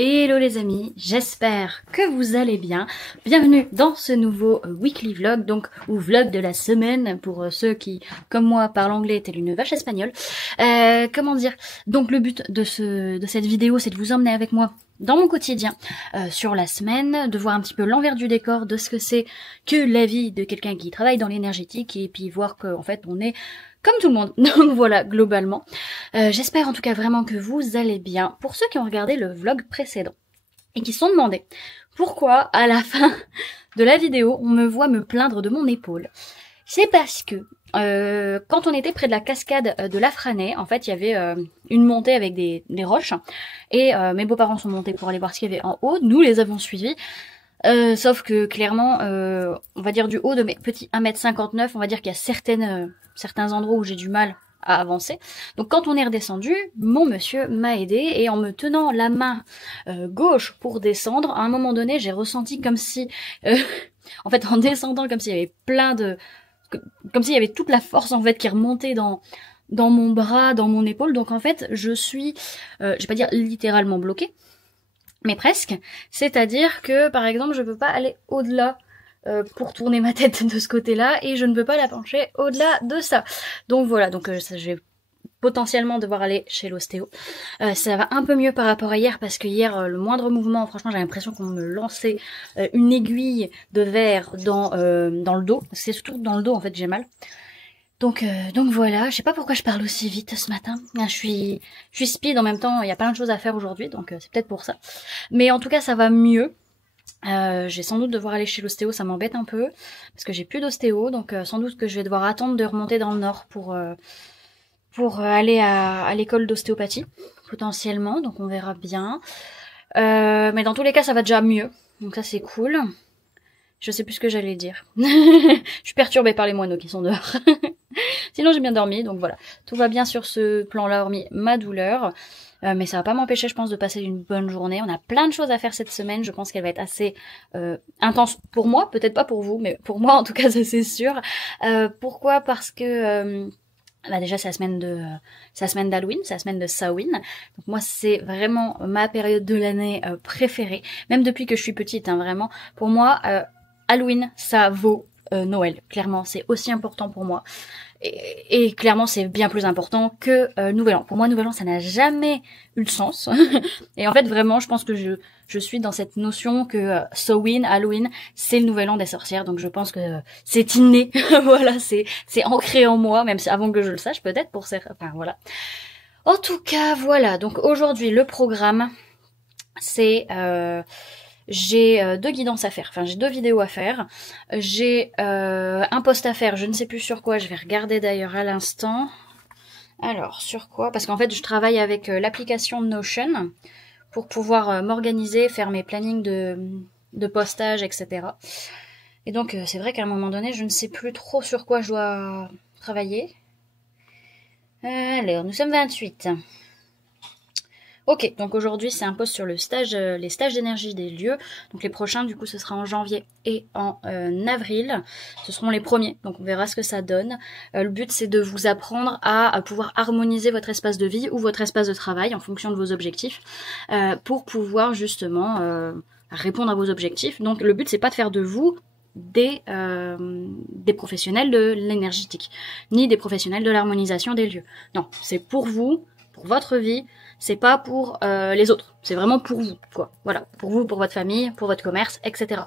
Hello les amis, j'espère que vous allez bien. Bienvenue dans ce nouveau weekly vlog, donc ou vlog de la semaine pour ceux qui, comme moi, parlent anglais telle une vache espagnole. Comment dire? Donc le but de cette vidéo, c'est de vous emmener avec moi dans mon quotidien sur la semaine, de voir un petit peu l'envers du décor de ce que c'est que la vie de quelqu'un qui travaille dans l'énergétique et puis voir qu'en fait on est comme tout le monde. Donc voilà, globalement. J'espère en tout cas vraiment que vous allez bien. Pour ceux qui ont regardé le vlog précédent et qui se sont demandé pourquoi à la fin de la vidéo on me voit me plaindre de mon épaule, c'est parce que quand on était près de la cascade de la Franay, en fait il y avait une montée avec des roches et mes beaux-parents sont montés pour aller voir ce qu'il y avait en haut. Nous les avons suivis. Sauf que clairement, on va dire du haut de mes petits 1m59, on va dire qu'il y a certains endroits où j'ai du mal à avancer. Donc quand on est redescendu, mon monsieur m'a aidé et en me tenant la main gauche pour descendre, à un moment donné, j'ai ressenti comme si, en fait, en descendant, comme s'il y avait comme s'il y avait toute la force en fait qui remontait dans mon bras, dans mon épaule. Donc en fait, je suis, je vais pas dire littéralement bloquée, mais presque. C'est-à-dire que, par exemple, je peux pas aller au-delà pour tourner ma tête de ce côté-là et je ne peux pas la pencher au-delà de ça. Donc voilà, donc je vais potentiellement devoir aller chez l'ostéo. Ça va un peu mieux par rapport à hier parce que hier, le moindre mouvement, franchement, j'ai l'impression qu'on me lançait une aiguille de verre dans le dos. C'est surtout dans le dos, en fait, j'ai mal. Donc voilà, je sais pas pourquoi je parle aussi vite ce matin. Je suis speed en même temps, il y a plein de choses à faire aujourd'hui, donc c'est peut-être pour ça. Mais en tout cas, ça va mieux. J'ai sans doute devoir aller chez l'ostéo, ça m'embête un peu, parce que j'ai plus d'ostéo, donc sans doute que je vais devoir attendre de remonter dans le nord pour aller à l'école d'ostéopathie, potentiellement, donc on verra bien. Mais dans tous les cas, ça va déjà mieux, donc ça c'est cool. Je sais plus ce que j'allais dire. Je suis perturbée par les moineaux qui sont dehors. Sinon j'ai bien dormi, donc voilà. Tout va bien sur ce plan-là, hormis ma douleur. Mais ça va pas m'empêcher, je pense, de passer une bonne journée. On a plein de choses à faire cette semaine. Je pense qu'elle va être assez intense pour moi, peut-être pas pour vous, mais pour moi en tout cas, ça c'est sûr. Pourquoi? Parce que bah déjà c'est la semaine d'Halloween, c'est la semaine de Samhain. Donc moi c'est vraiment ma période de l'année préférée, même depuis que je suis petite, hein, vraiment. Pour moi, Halloween ça vaut Noël. Clairement, c'est aussi important pour moi. Et clairement, c'est bien plus important que Nouvel An. Pour moi, Nouvel An, ça n'a jamais eu le sens. Et en fait, vraiment, je pense que je suis dans cette notion que Samhain, Halloween, c'est le Nouvel An des sorcières. Donc, je pense que c'est inné. Voilà, c'est ancré en moi, même avant que je le sache, peut-être pour certains. Enfin, voilà. En tout cas, voilà. Donc, aujourd'hui, le programme, c'est... j'ai 2 guidances à faire, enfin j'ai 2 vidéos à faire, j'ai un post à faire, je ne sais plus sur quoi, je vais regarder d'ailleurs à l'instant. Alors, sur quoi? Parce qu'en fait je travaille avec l'application Notion pour pouvoir m'organiser, faire mes plannings de postage, etc. Et donc c'est vrai qu'à un moment donné je ne sais plus trop sur quoi je dois travailler. Alors, nous sommes 28. Ok, donc aujourd'hui c'est un post sur les stages d'énergie des lieux. Donc les prochains du coup ce sera en janvier et en avril. Ce seront les premiers, donc on verra ce que ça donne. Le but c'est de vous apprendre à pouvoir harmoniser votre espace de vie ou votre espace de travail en fonction de vos objectifs pour pouvoir justement répondre à vos objectifs. Donc le but c'est pas de faire de vous des professionnels de l'énergétique, ni des professionnels de l'harmonisation des lieux. Non, c'est pour vous, pour votre vie. C'est pas pour les autres, c'est vraiment pour vous, quoi. Voilà, pour vous, pour votre famille, pour votre commerce, etc.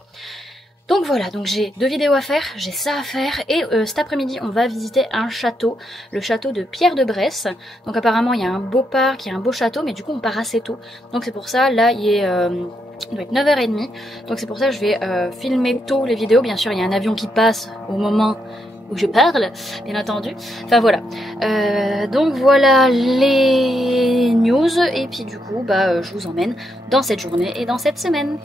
Donc voilà, donc j'ai 2 vidéos à faire, j'ai ça à faire, et cet après-midi, on va visiter un château, le château de Pierre de Bresse. Donc apparemment, il y a un beau parc, il y a un beau château, mais du coup, on part assez tôt. Donc c'est pour ça, là, il doit être 9h30, donc c'est pour ça que je vais filmer tôt les vidéos. Bien sûr, il y a un avion qui passe au moment où je parle, bien entendu. Enfin voilà. Donc voilà les news. Et puis du coup, bah, je vous emmène dans cette journée et dans cette semaine.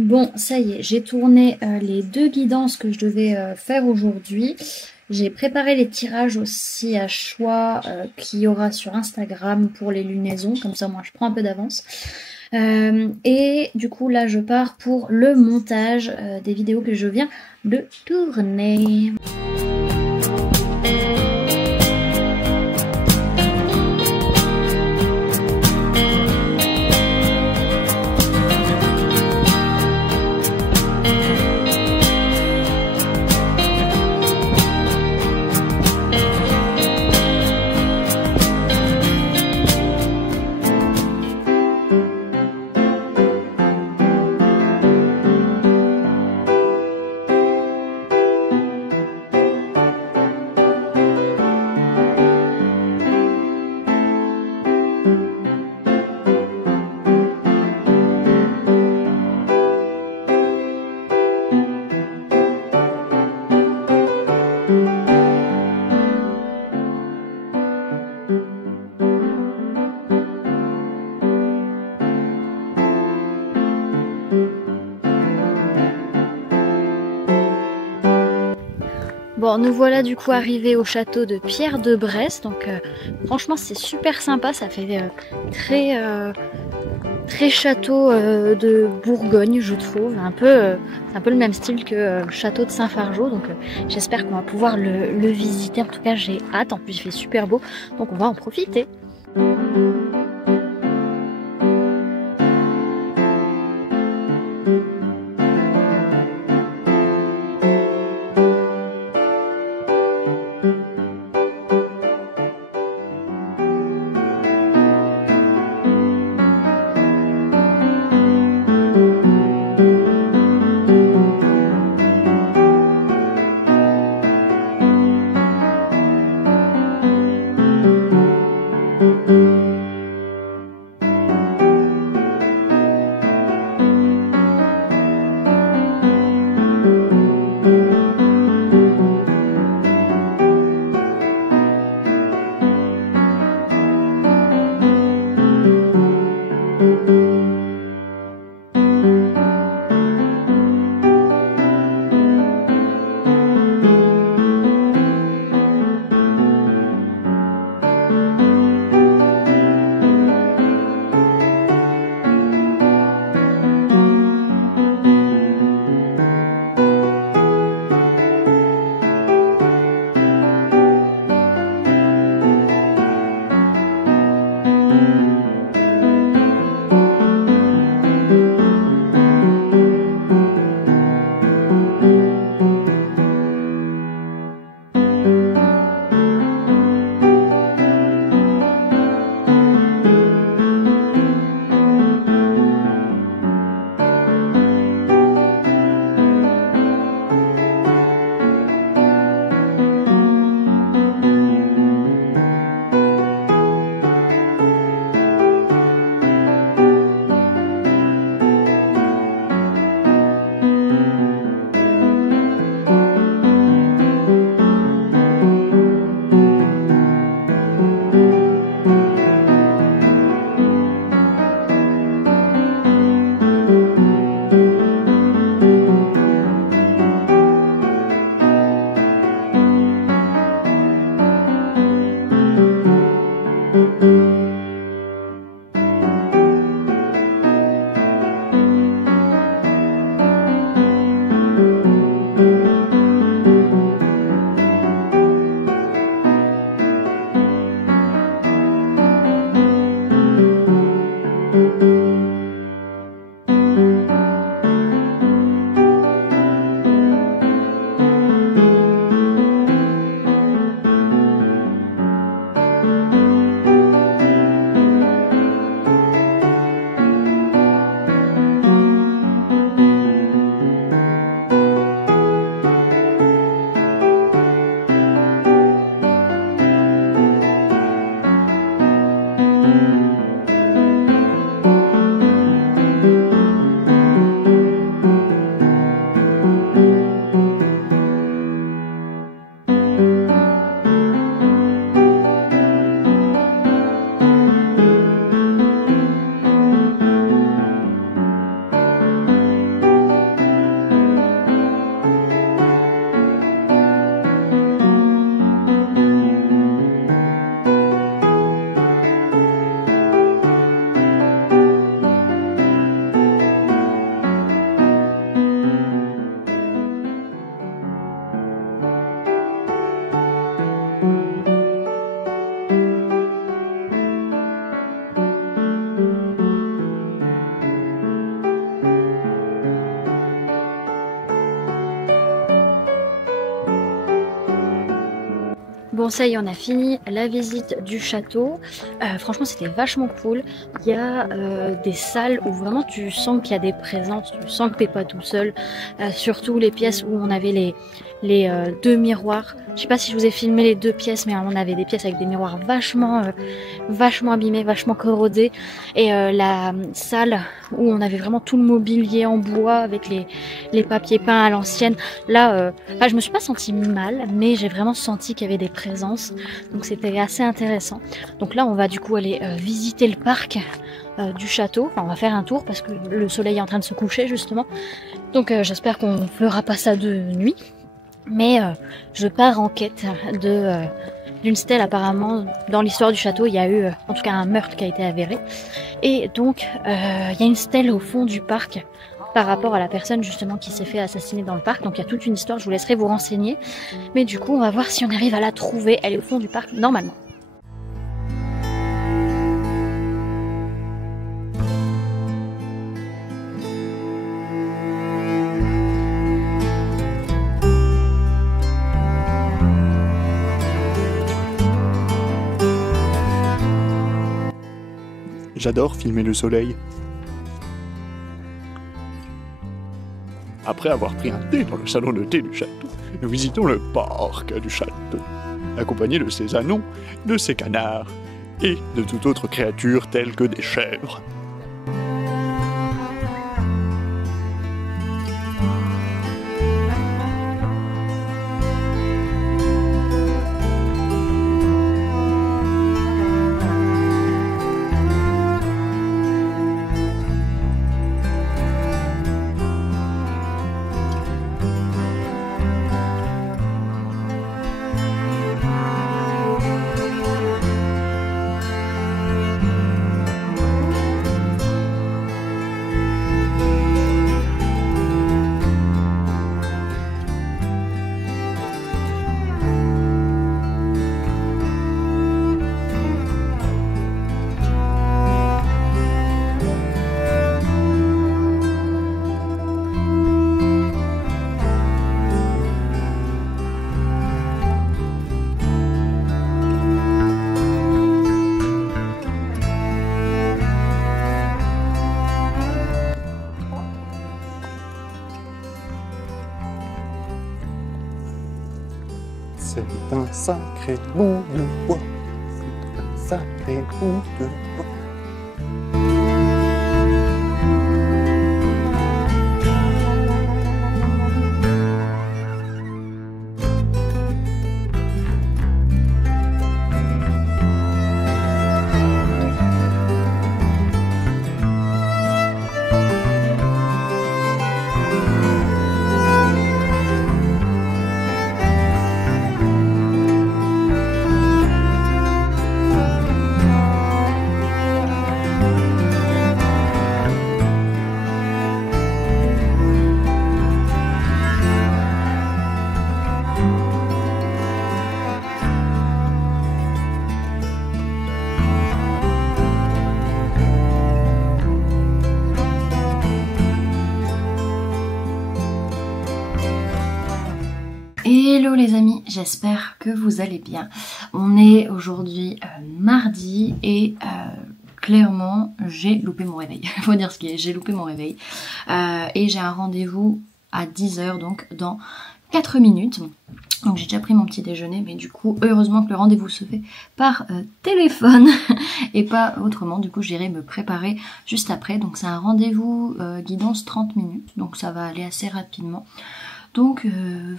Bon, ça y est, j'ai tourné les 2 guidances que je devais faire aujourd'hui. J'ai préparé les tirages aussi à choix qu'il y aura sur Instagram pour les lunaisons, comme ça moi je prends un peu d'avance. Et du coup là je pars pour le montage des vidéos que je viens de tourner. Bon, nous voilà du coup arrivés au château de Pierre de Bresse, donc franchement c'est super sympa, ça fait très château de Bourgogne je trouve, c'est un peu le même style que le château de Saint-Fargeau, donc j'espère qu'on va pouvoir le visiter, en tout cas j'ai hâte, en plus il fait super beau, donc on va en profiter. Bon ça y est, on a fini la visite du château. Franchement c'était vachement cool. Il y a des salles où vraiment tu sens qu'il y a des présences, tu sens que t'es pas tout seul. Surtout les pièces où on avait les deux miroirs. Je sais pas si je vous ai filmé les deux pièces, mais on avait des pièces avec des miroirs vachement abîmés, vachement corrodés. Et la salle où on avait vraiment tout le mobilier en bois avec les papiers peints à l'ancienne. Là, je me suis pas sentie mal, mais j'ai vraiment senti qu'il y avait des présences. Donc c'était assez intéressant. Donc là, on va du coup aller visiter le parc du château. Enfin, on va faire un tour parce que le soleil est en train de se coucher justement. Donc j'espère qu'on fera pas ça de nuit. Mais je pars en quête d'une stèle. Apparemment, dans l'histoire du château, il y a eu en tout cas un meurtre qui a été avéré. Et donc, il y a une stèle au fond du parc par rapport à la personne justement qui s'est fait assassiner dans le parc. Donc il y a toute une histoire, je vous laisserai vous renseigner. Mais du coup, on va voir si on arrive à la trouver. Elle est au fond du parc, normalement. J'adore filmer le soleil. Après avoir pris un thé dans le salon de thé du château, nous visitons le parc du château, accompagné de ses ânons, de ses canards et de toute autre créature telle que des chèvres. C'est un sacré bout de bois, c'est un sacré bout de bois. Hello les amis, j'espère que vous allez bien. On est aujourd'hui mardi et clairement j'ai loupé mon réveil. Faut dire ce qui est, j'ai loupé mon réveil. Et j'ai un rendez-vous à 10 h, donc dans 4 minutes. Donc j'ai déjà pris mon petit déjeuner, mais du coup heureusement que le rendez-vous se fait par téléphone et pas autrement. Du coup j'irai me préparer juste après. Donc c'est un rendez-vous guidance 30 minutes, donc ça va aller assez rapidement. Donc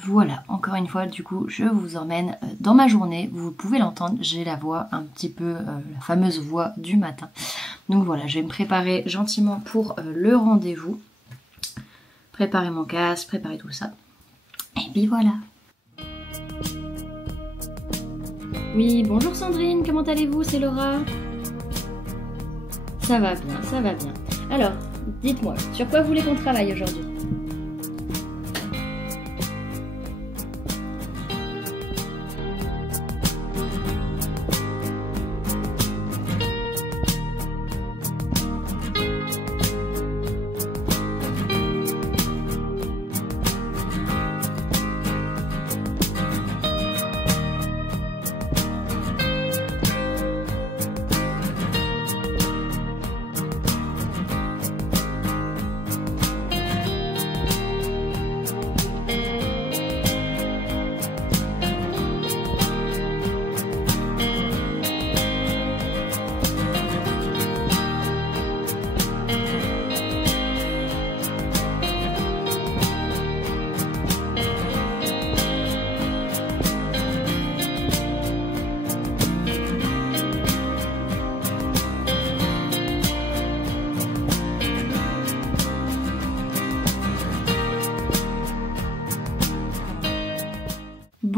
voilà, encore une fois, du coup, je vous emmène dans ma journée. Vous pouvez l'entendre, j'ai la voix un petit peu, la fameuse voix du matin. Donc voilà, je vais me préparer gentiment pour le rendez-vous. Préparer mon casque, préparer tout ça. Et puis voilà. Oui, bonjour Sandrine, comment allez-vous? C'est Laura. Ça va bien, ça va bien. Alors, dites-moi, sur quoi vous voulez qu'on travaille aujourd'hui?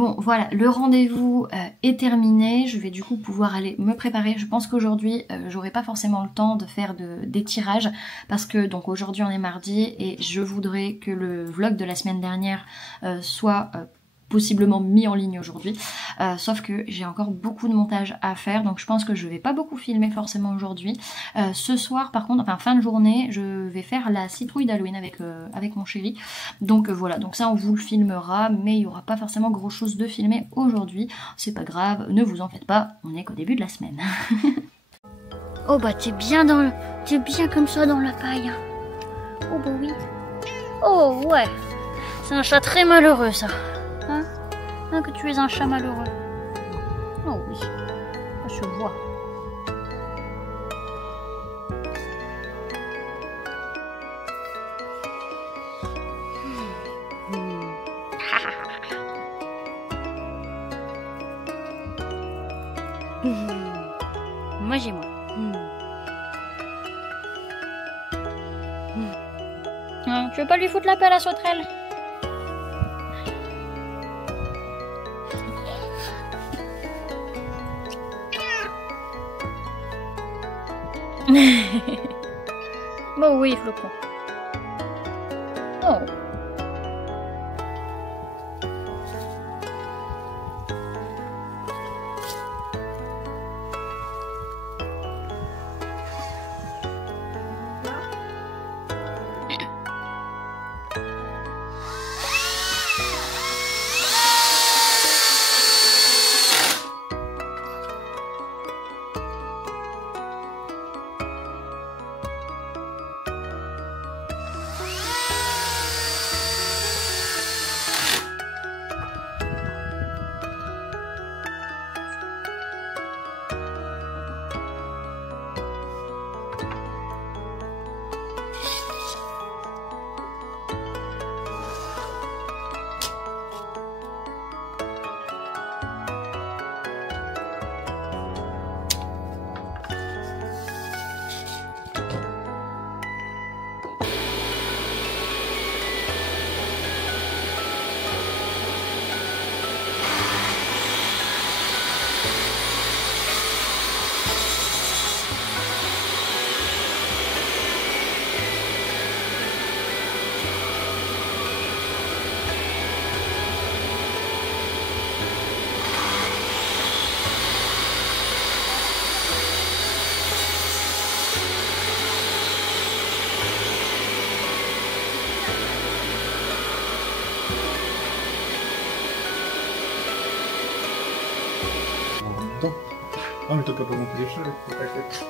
Bon, voilà, le rendez-vous est terminé. Je vais du coup pouvoir aller me préparer. Je pense qu'aujourd'hui, j'aurai pas forcément le temps de faire des tirages parce que donc aujourd'hui on est mardi et je voudrais que le vlog de la semaine dernière soit possiblement mis en ligne aujourd'hui, sauf que j'ai encore beaucoup de montage à faire, donc je pense que je vais pas beaucoup filmer forcément aujourd'hui. Ce soir par contre, enfin fin de journée, je vais faire la citrouille d'Halloween avec mon chéri, donc voilà, donc ça on vous le filmera, mais il y aura pas forcément gros chose de filmer aujourd'hui, c'est pas grave, ne vous en faites pas, on est qu'au début de la semaine. Oh bah t'es bien comme ça dans la paille. Oh bah oui. Oh ouais, c'est un chat très malheureux ça. Hein, que tu es un chat malheureux. Oh oui, ça se voit. Moi j'ai moi. Tu veux pas lui foutre la paix à la sauterelle? Bon oui, Flocon. Oh. Ah mais toi t'as pas monté l'échelle, faut pas faire.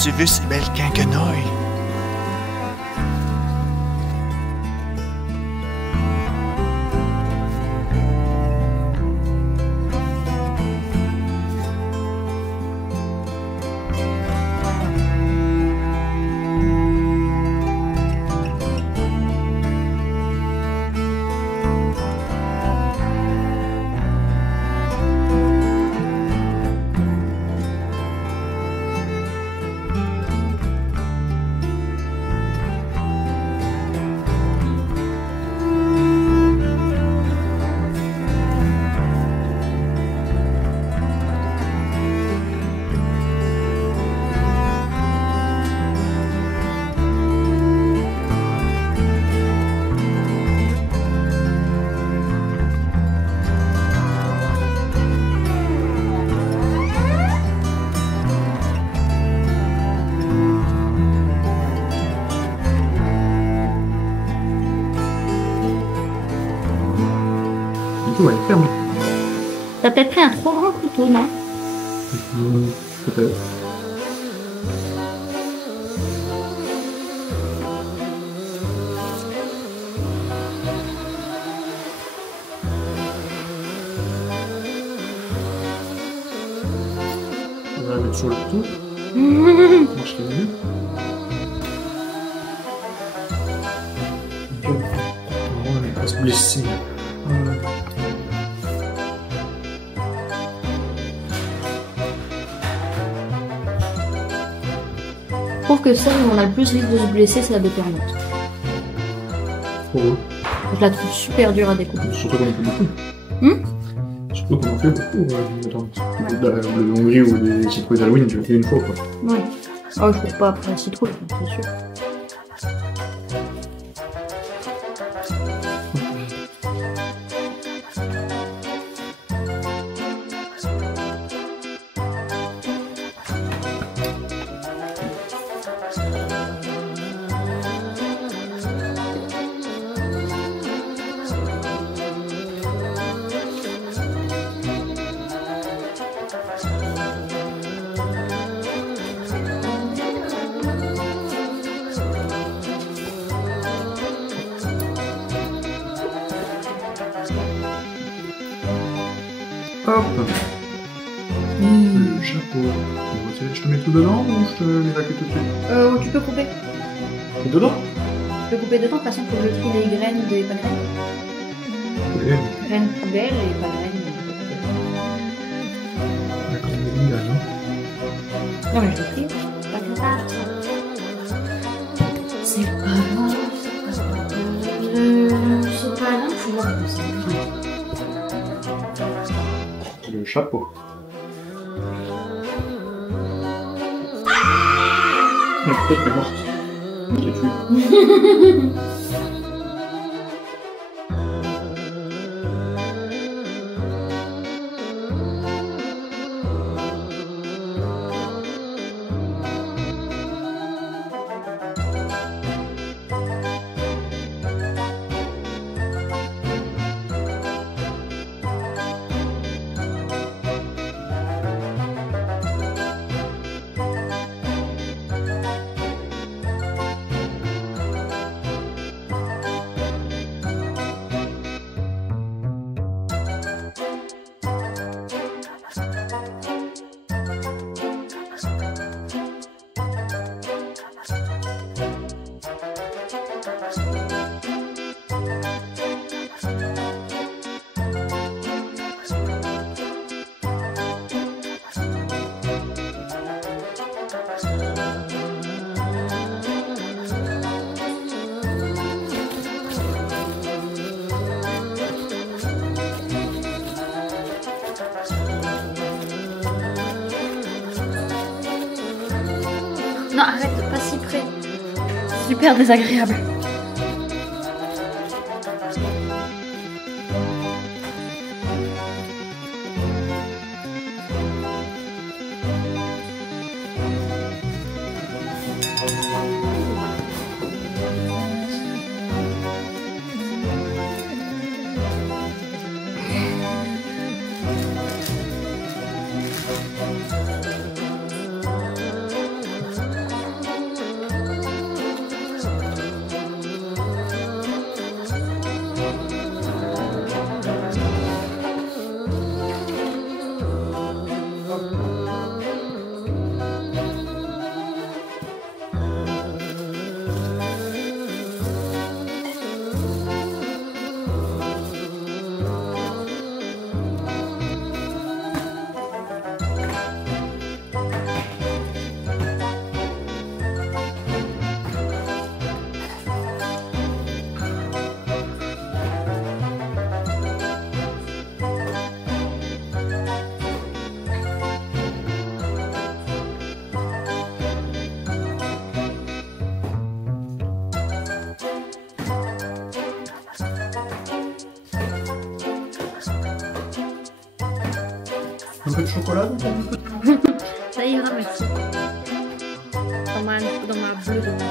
As-tu vu ces belles quinquenouilles? Ouais, ferme. T'as peut-être pris un trop grand couteau, non? Peut-être. On va la mettre sur le couteau. Ça marcherait mieux. Ok. On va pas se blesser. Je trouve que celle où on a le plus risque de se blesser, c'est la déferlante. Pour eux. Je la trouve super dure à découper. Surtout qu'on en fait beaucoup. Surtout qu'on en fait beaucoup. Le Hongrie ou des citrouilles d'Halloween, tu l'as fait une fois, quoi. Ouais. Oh, je trouve pas après la citrouille, c'est sûr. Hop. Le chapeau. Je te mets tout dedans ou je te l'évacue tout de suite? Tu peux couper. Et dedans? Tu peux couper dedans, de toute façon, faut que je trie les graines des pas graines. Oui. Graines poubelles et pas graines. D'accord, mais il y a rien. Non, mais je le trie. Pas que ça. C'est pas grave. C'est pas grave, c'est bon. Le chapeau. Peut-être qu'elle est morte. Je l'ai tuée. Non, arrête, pas si près. Super désagréable. Un peu de chocolat donc Ça ira, merci. Dans ma bleue de mon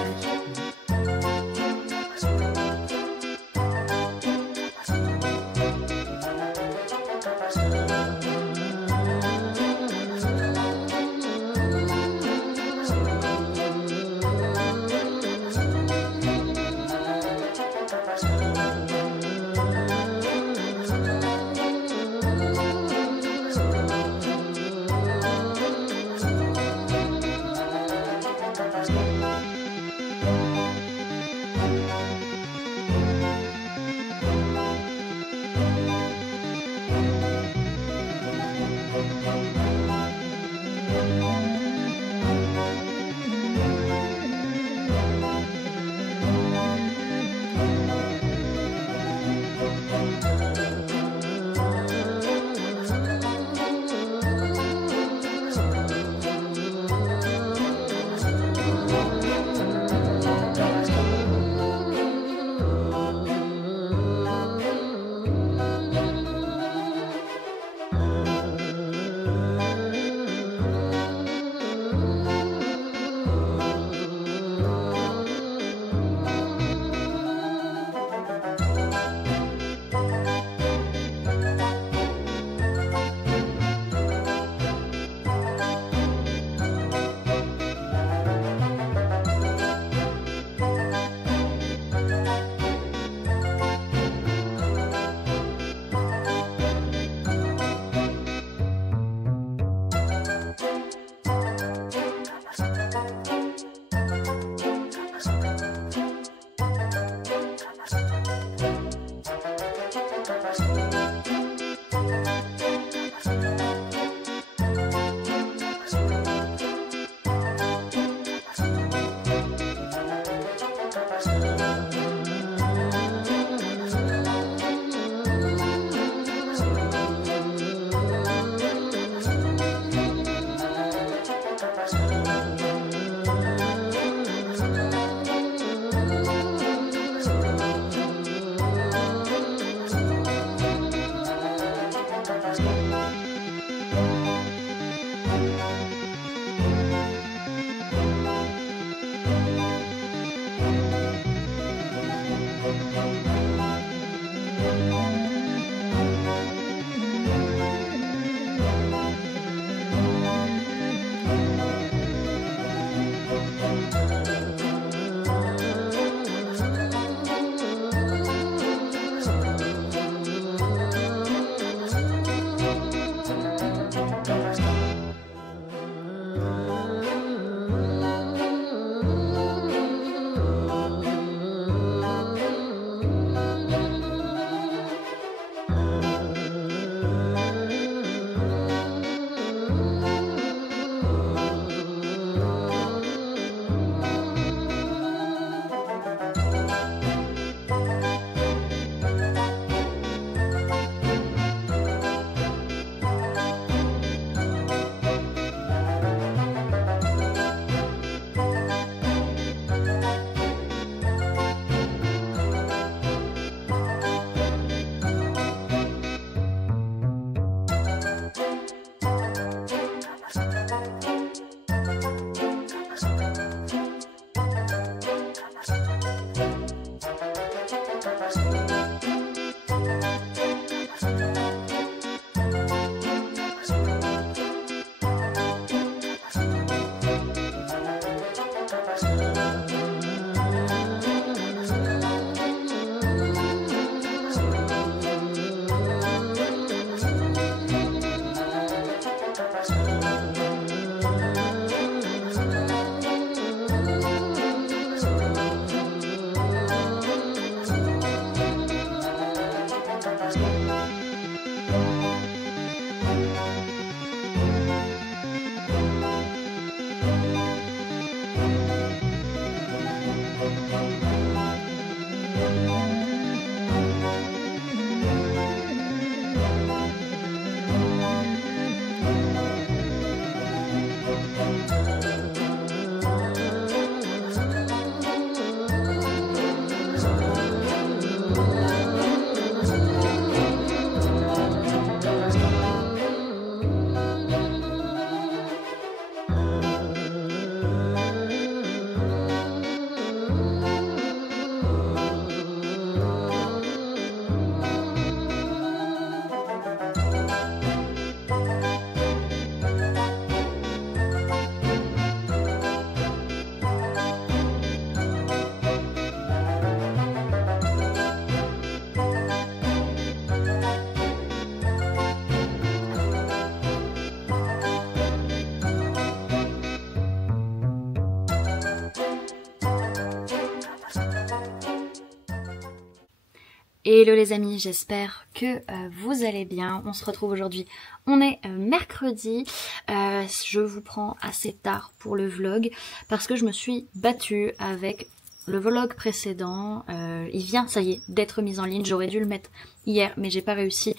Hello les amis, j'espère que vous allez bien. On se retrouve aujourd'hui, on est mercredi. Je vous prends assez tard pour le vlog parce que je me suis battue avec le vlog précédent. Il vient, ça y est, d'être mis en ligne. J'aurais dû le mettre hier mais j'ai pas réussi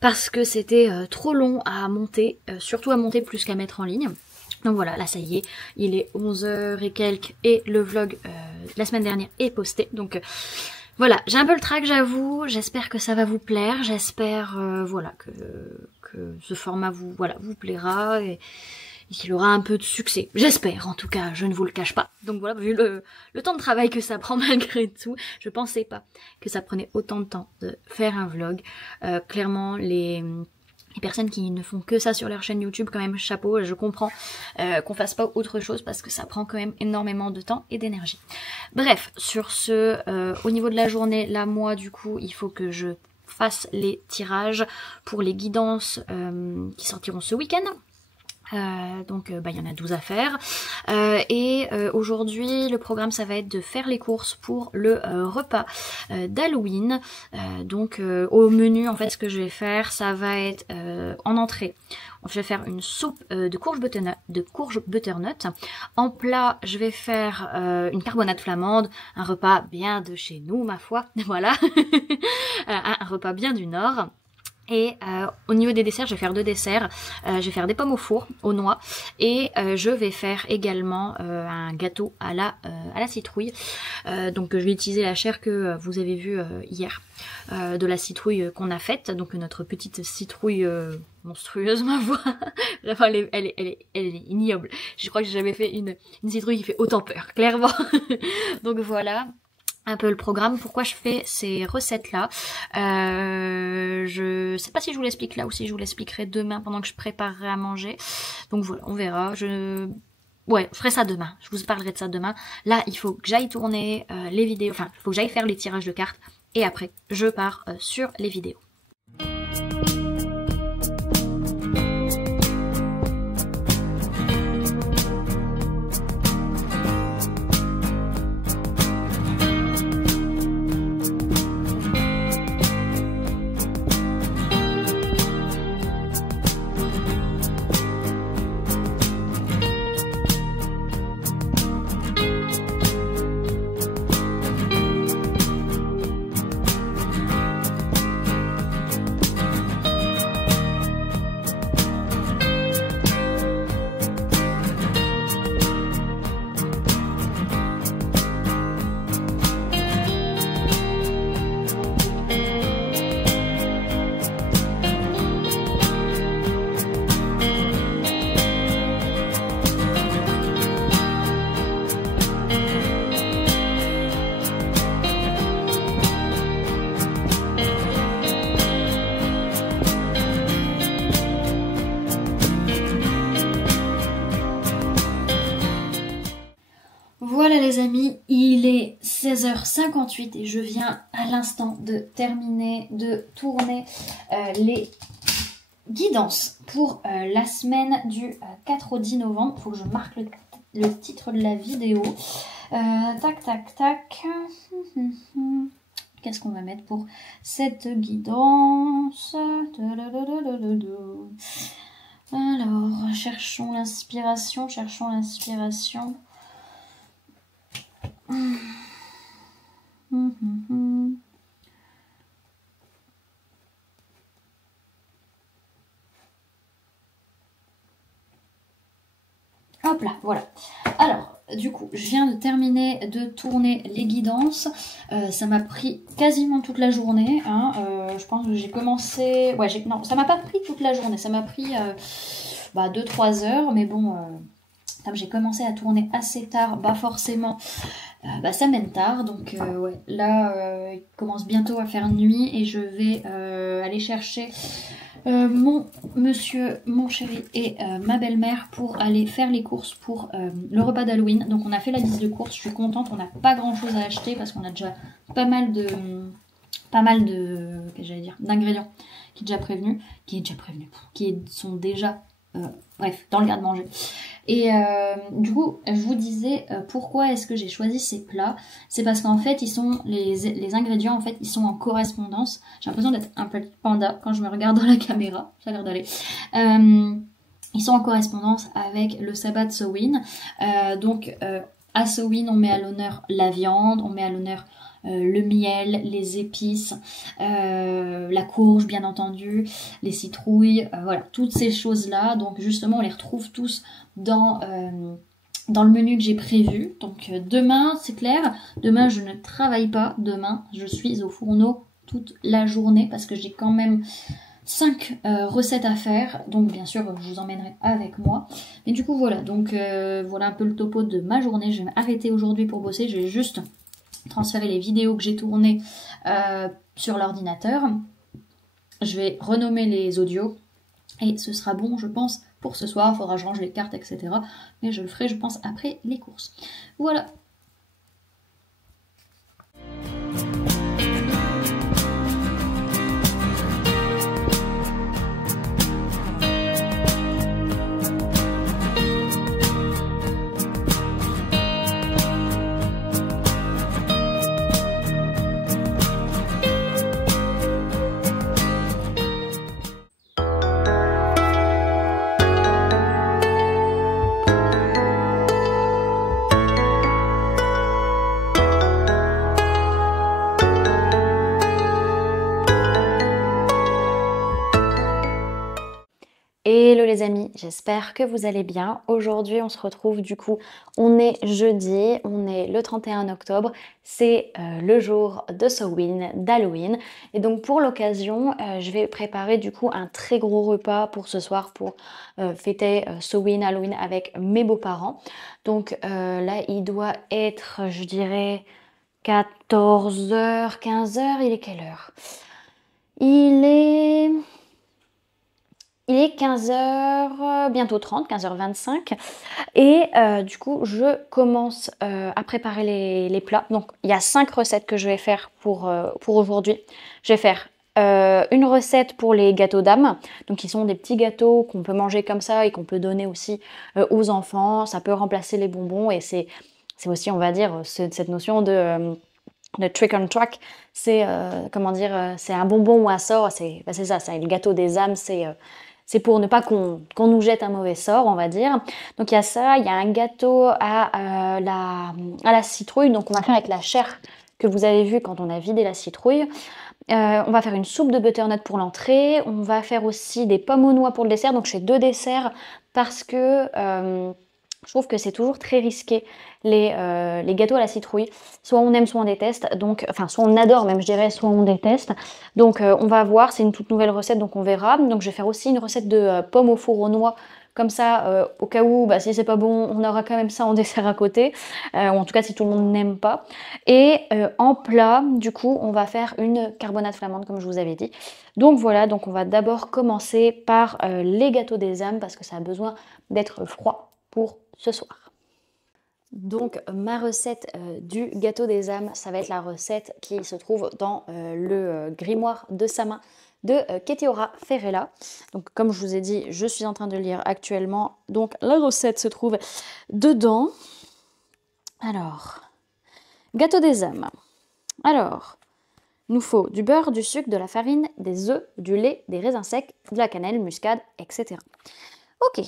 parce que c'était trop long à monter, surtout à monter plus qu'à mettre en ligne. Donc voilà, là ça y est, il est 11h et quelques et le vlog la semaine dernière est posté. Donc voilà, j'ai un peu le trac, j'avoue. J'espère que ça va vous plaire. J'espère voilà que ce format vous plaira et qu'il aura un peu de succès. J'espère, en tout cas, je ne vous le cache pas. Donc voilà, vu le temps de travail que ça prend malgré tout, je pensais pas que ça prenait autant de temps de faire un vlog. Clairement, les personnes qui ne font que ça sur leur chaîne YouTube, quand même, chapeau, je comprends qu'on fasse pas autre chose parce que ça prend quand même énormément de temps et d'énergie. Bref, sur ce, au niveau de la journée, là, moi, du coup, il faut que je fasse les tirages pour les guidances qui sortiront ce week-end. Donc il y en a 12 à faire aujourd'hui le programme ça va être de faire les courses pour le repas d'Halloween. Donc au menu en fait ce que je vais faire ça va être en entrée je vais faire une soupe de courge butternut. En plat je vais faire une carbonade flamande, un repas bien de chez nous ma foi, voilà. Un repas bien du nord. Et au niveau des desserts, je vais faire 2 desserts. Je vais faire des pommes au four, aux noix, et je vais faire également un gâteau à la citrouille. Donc je vais utiliser la chair que vous avez vue hier, de la citrouille qu'on a faite. Donc notre petite citrouille monstrueuse, ma voix. Enfin, elle est ignoble. Je crois que j'ai jamais fait une citrouille qui fait autant peur, clairement. Donc voilà. Un peu le programme, pourquoi je fais ces recettes là. Je sais pas si je vous l'explique là ou si je vous l'expliquerai demain pendant que je préparerai à manger. Donc voilà, on verra. Ouais, je ferai ça demain, je vous parlerai de ça demain. Là il faut que j'aille tourner les vidéos, enfin il faut que j'aille faire les tirages de cartes et après je pars sur les vidéos. Voilà les amis, il est 16h58 et je viens à l'instant de terminer de tourner les guidances pour la semaine du 4 au 10 novembre. Il faut que je marque le titre de la vidéo. Tac, tac, tac. Qu'est-ce qu'on va mettre pour cette guidance? Alors, cherchons l'inspiration, Hop là, voilà. Alors, du coup, je viens de terminer de tourner les guidances. Ça m'a pris quasiment toute la journée. Hein. Je pense que j'ai commencé... Ouais, non, ça m'a pas pris toute la journée. Ça m'a pris 2-3 heures. Mais bon, comme j'ai commencé à tourner assez tard, forcément, ça mène tard. Donc, ouais, là, il commence bientôt à faire nuit. Et je vais aller chercher... mon monsieur, mon chéri et ma belle-mère pour aller faire les courses pour le repas d'Halloween. Donc on a fait la liste de courses, je suis contente, on n'a pas grand chose à acheter parce qu'on a déjà pas mal de d'ingrédients qui sont déjà bref, dans le garde-manger. Et du coup, je vous disais pourquoi est-ce que j'ai choisi ces plats. C'est parce qu'en fait, ils sont les ingrédients, en fait, ils sont en correspondance. J'ai l'impression d'être un petit panda quand je me regarde dans la caméra. Ça a l'air d'aller. Ils sont en correspondance avec le sabbat de Samhain. Donc, à Samhain, on met à l'honneur la viande, on met à l'honneur le miel, les épices, la courge bien entendu, les citrouilles, voilà, toutes ces choses-là. Donc justement, on les retrouve tous dans le menu que j'ai prévu. Donc demain, c'est clair, demain je ne travaille pas, demain je suis au fourneau toute la journée parce que j'ai quand même 5 recettes à faire, donc bien sûr je vous emmènerai avec moi. Mais du coup voilà, donc voilà un peu le topo de ma journée. Je vais m'arrêter aujourd'hui pour bosser, je vais juste transférer les vidéos que j'ai tournées sur l'ordinateur. Je vais renommer les audios et ce sera bon je pense pour ce soir. Il faudra que je range les cartes etc. Mais je le ferai je pense après les courses. Voilà. Hello les amis, j'espère que vous allez bien. Aujourd'hui on se retrouve du coup, on est jeudi, on est le 31 octobre, c'est le jour de Samhain, d'Halloween. Et donc pour l'occasion, je vais préparer du coup un très gros repas pour ce soir pour fêter Samhain, Halloween avec mes beaux-parents. Donc là il doit être, je dirais, 14h, 15h, il est quelle heure? Il est 15h, bientôt 30, 15h25 et du coup je commence à préparer les plats. Donc il y a 5 recettes que je vais faire pour aujourd'hui. Je vais faire une recette pour les gâteaux d'âme, donc qui sont des petits gâteaux qu'on peut manger comme ça et qu'on peut donner aussi aux enfants. Ça peut remplacer les bonbons et c'est aussi on va dire cette notion de trick on track. C'est comment dire, c'est un bonbon ou un sort, c'est ça, c'est le gâteau des âmes, c'est pour ne pas qu'on nous jette un mauvais sort, on va dire. Donc il y a ça, il y a un gâteau à la citrouille, donc on va faire avec la chair que vous avez vue quand on a vidé la citrouille. On va faire une soupe de butternut pour l'entrée, on va faire aussi des pommes aux noix pour le dessert, donc je fais 2 desserts parce que je trouve que c'est toujours très risqué les gâteaux à la citrouille. Soit on aime, soit on déteste. Donc, enfin, soit on adore même, je dirais, soit on déteste. Donc, on va voir. C'est une toute nouvelle recette, donc on verra. Donc, je vais faire aussi une recette de pommes au four aux noix. Comme ça, au cas où, si c'est pas bon, on aura quand même ça en dessert à côté. Ou en tout cas, si tout le monde n'aime pas. Et en plat, du coup, on va faire une carbonate flamande, comme je vous avais dit. Donc voilà, donc on va d'abord commencer par les gâteaux des âmes, parce que ça a besoin d'être froid pour ce soir. Donc ma recette du gâteau des âmes, ça va être la recette qui se trouve dans le grimoire de sa main de Ketiora Ferrella. Donc comme je vous ai dit, je suis en train de lire actuellement. Donc la recette se trouve dedans. Alors, gâteau des âmes. Alors, il nous faut du beurre, du sucre, de la farine, des œufs, du lait, des raisins secs, de la cannelle, muscade, etc. Ok.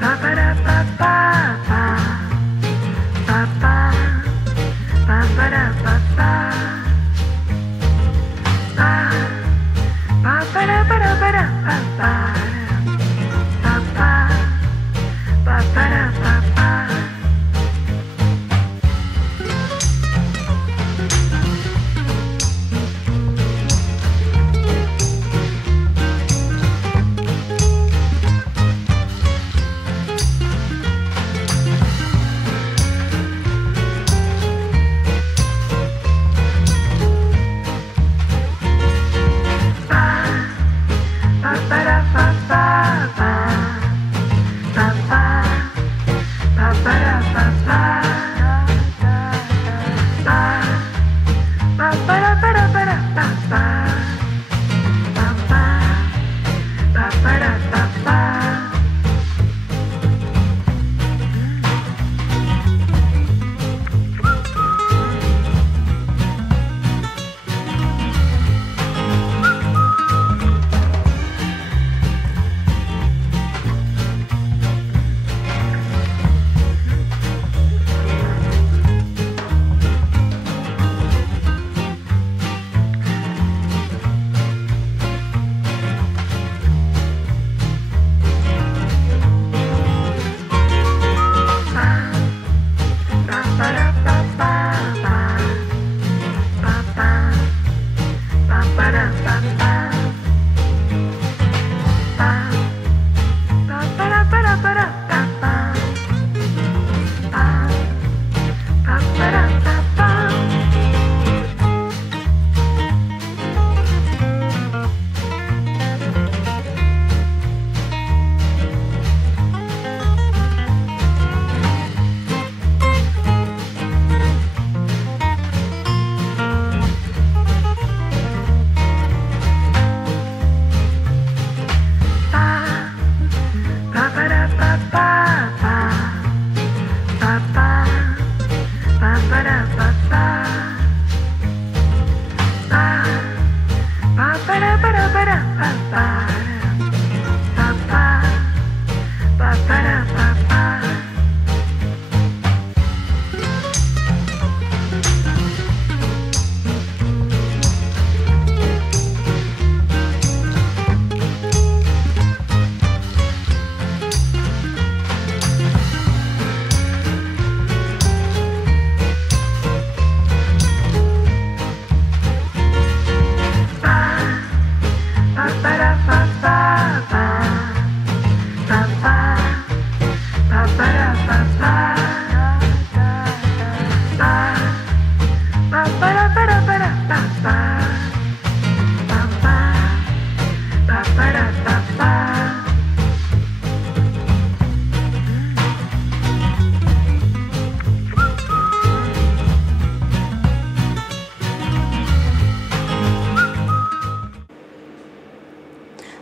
Ba-ba-da-ba-ba-ba.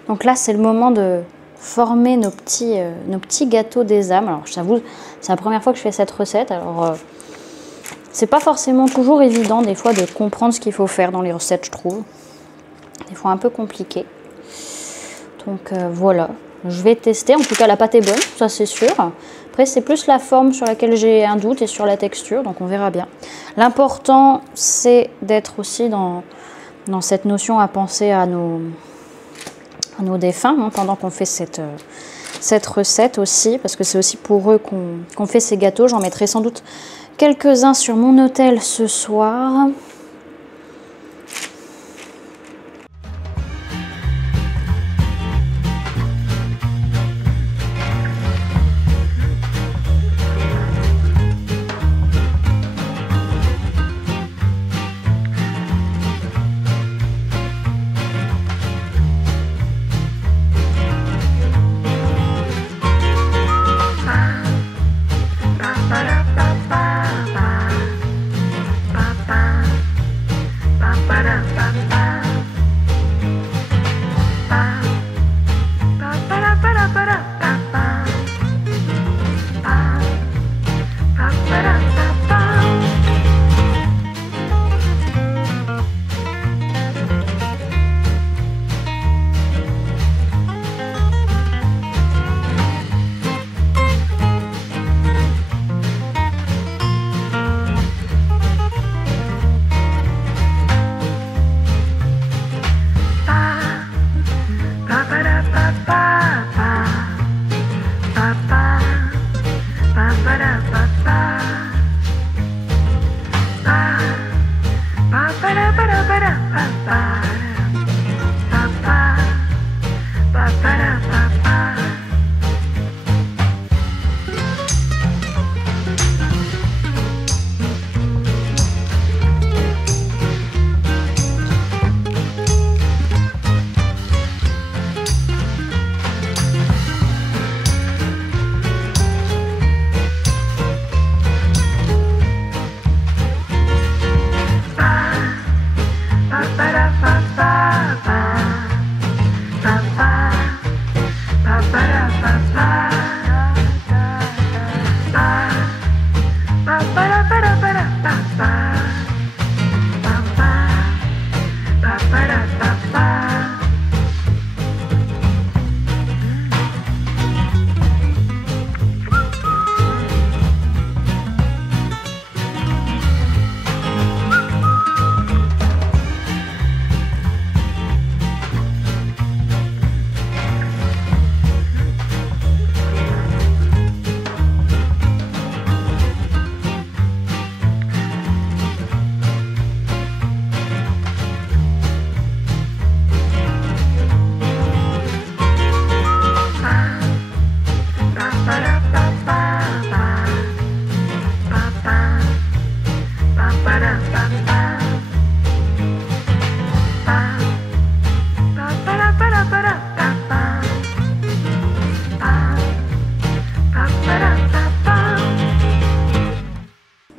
Donc là, c'est le moment de former nos petits gâteaux des âmes. Alors, je t'avoue, c'est la première fois que je fais cette recette. Alors, c'est pas forcément toujours évident, des fois, de comprendre ce qu'il faut faire dans les recettes, je trouve. Des fois, un peu compliqué. Donc, voilà. Je vais tester. En tout cas, la pâte est bonne, ça, c'est sûr. Après, c'est plus la forme sur laquelle j'ai un doute et sur la texture. Donc, on verra bien. L'important, c'est d'être aussi dans cette notion à penser à nos défunts, hein, pendant qu'on fait cette recette aussi, parce que c'est aussi pour eux qu'on fait ces gâteaux. J'en mettrai sans doute quelques-uns sur mon autel ce soir.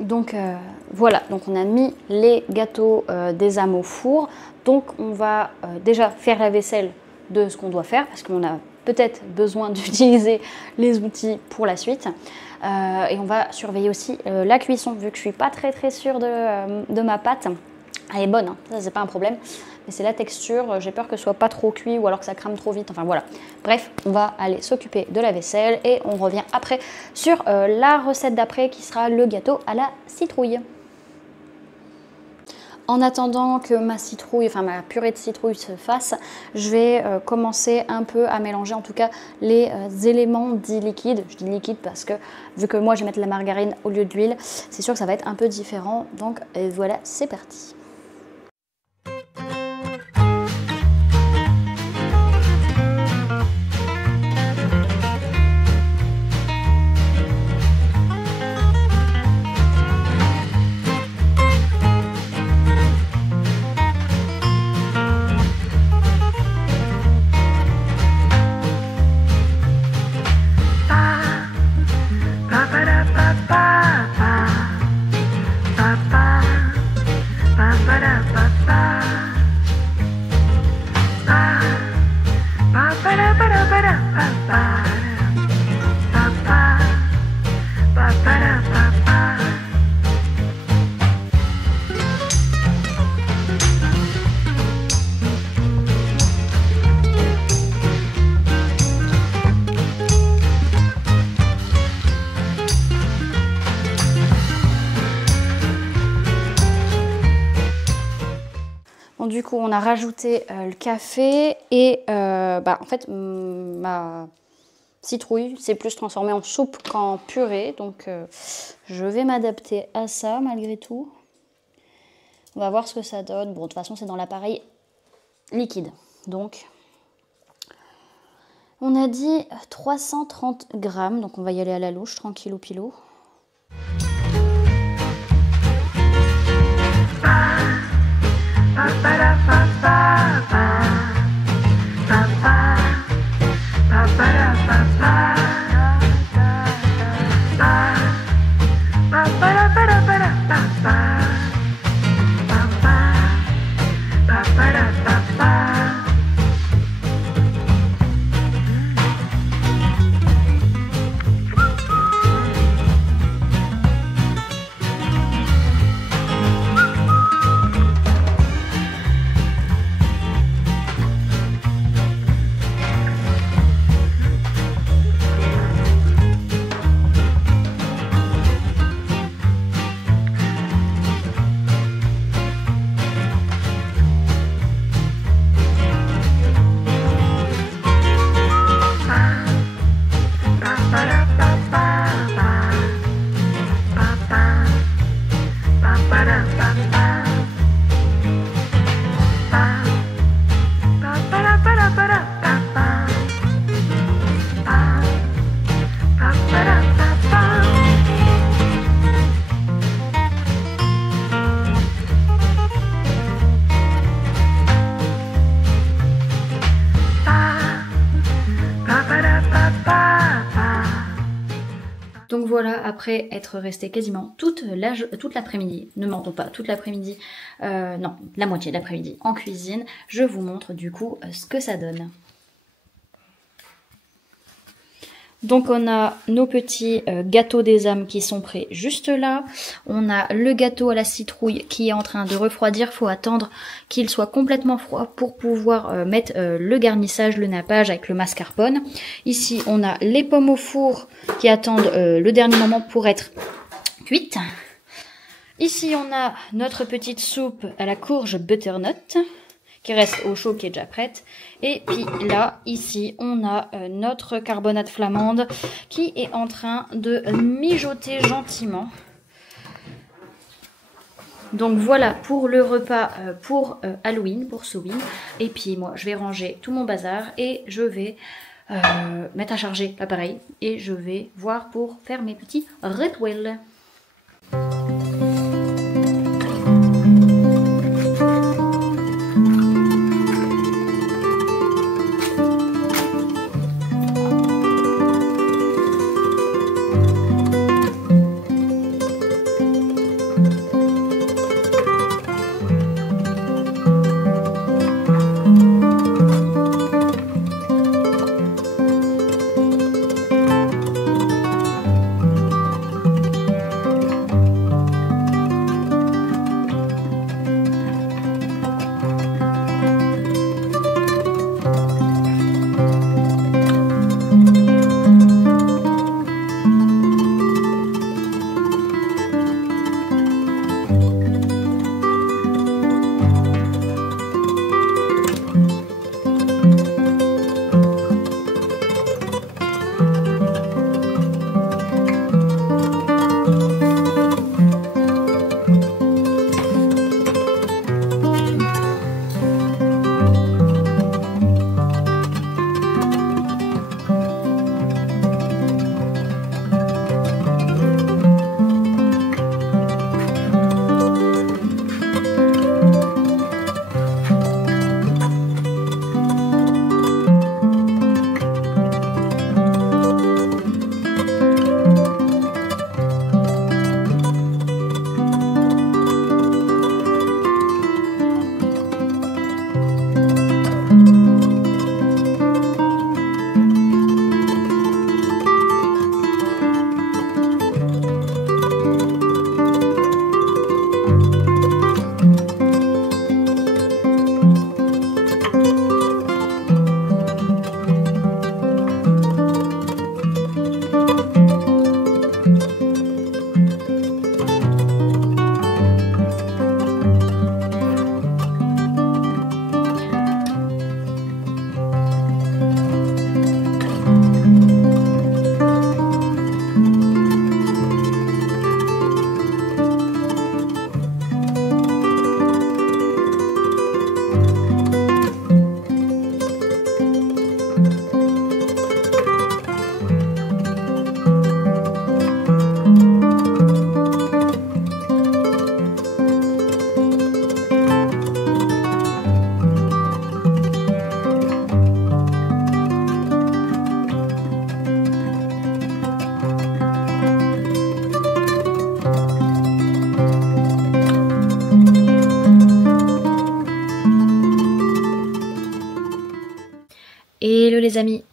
Donc voilà, donc on a mis les gâteaux des âmes au four. Donc on va déjà faire la vaisselle de ce qu'on doit faire parce qu'on a peut-être besoin d'utiliser les outils pour la suite. Et on va surveiller aussi la cuisson vu que je suis pas très sûre de ma pâte. Elle est bonne, hein, ça c'est pas un problème, mais c'est la texture, j'ai peur que ce soit pas trop cuit ou alors que ça crame trop vite, enfin voilà. Bref, on va aller s'occuper de la vaisselle et on revient après sur la recette d'après qui sera le gâteau à la citrouille. En attendant que ma citrouille, enfin ma purée de citrouille se fasse, je vais commencer un peu à mélanger en tout cas les éléments dits liquides. Je dis liquide parce que vu que moi je vais mettre de la margarine au lieu de l'huile, c'est sûr que ça va être un peu différent. Donc voilà, c'est parti. du coup, on a rajouté le café et en fait, ma citrouille s'est plus transformée en soupe qu'en purée. Donc, je vais m'adapter à ça malgré tout. On va voir ce que ça donne. Bon, de toute façon, c'est dans l'appareil liquide. Donc, on a dit 330 grammes. Donc, on va y aller à la louche, tranquillou pilou. Donc voilà, après être resté quasiment toute l'après-midi, ne mentons pas, toute l'après-midi, non, la moitié de l'après-midi en cuisine, je vous montre du coup ce que ça donne. Donc on a nos petits gâteaux des âmes qui sont prêts juste là. On a le gâteau à la citrouille qui est en train de refroidir. Il faut attendre qu'il soit complètement froid pour pouvoir mettre le garnissage, le nappage avec le mascarpone. Ici on a les pommes au four qui attendent le dernier moment pour être cuites. Ici on a notre petite soupe à la courge butternut qui reste au chaud, qui est déjà prête. Et puis là, ici, on a notre carbonate flamande qui est en train de mijoter gentiment. Donc voilà pour le repas pour Halloween, pour Samhain. Et puis moi, je vais ranger tout mon bazar et je vais mettre à charger l'appareil. Et je vais voir pour faire mes petits rituels.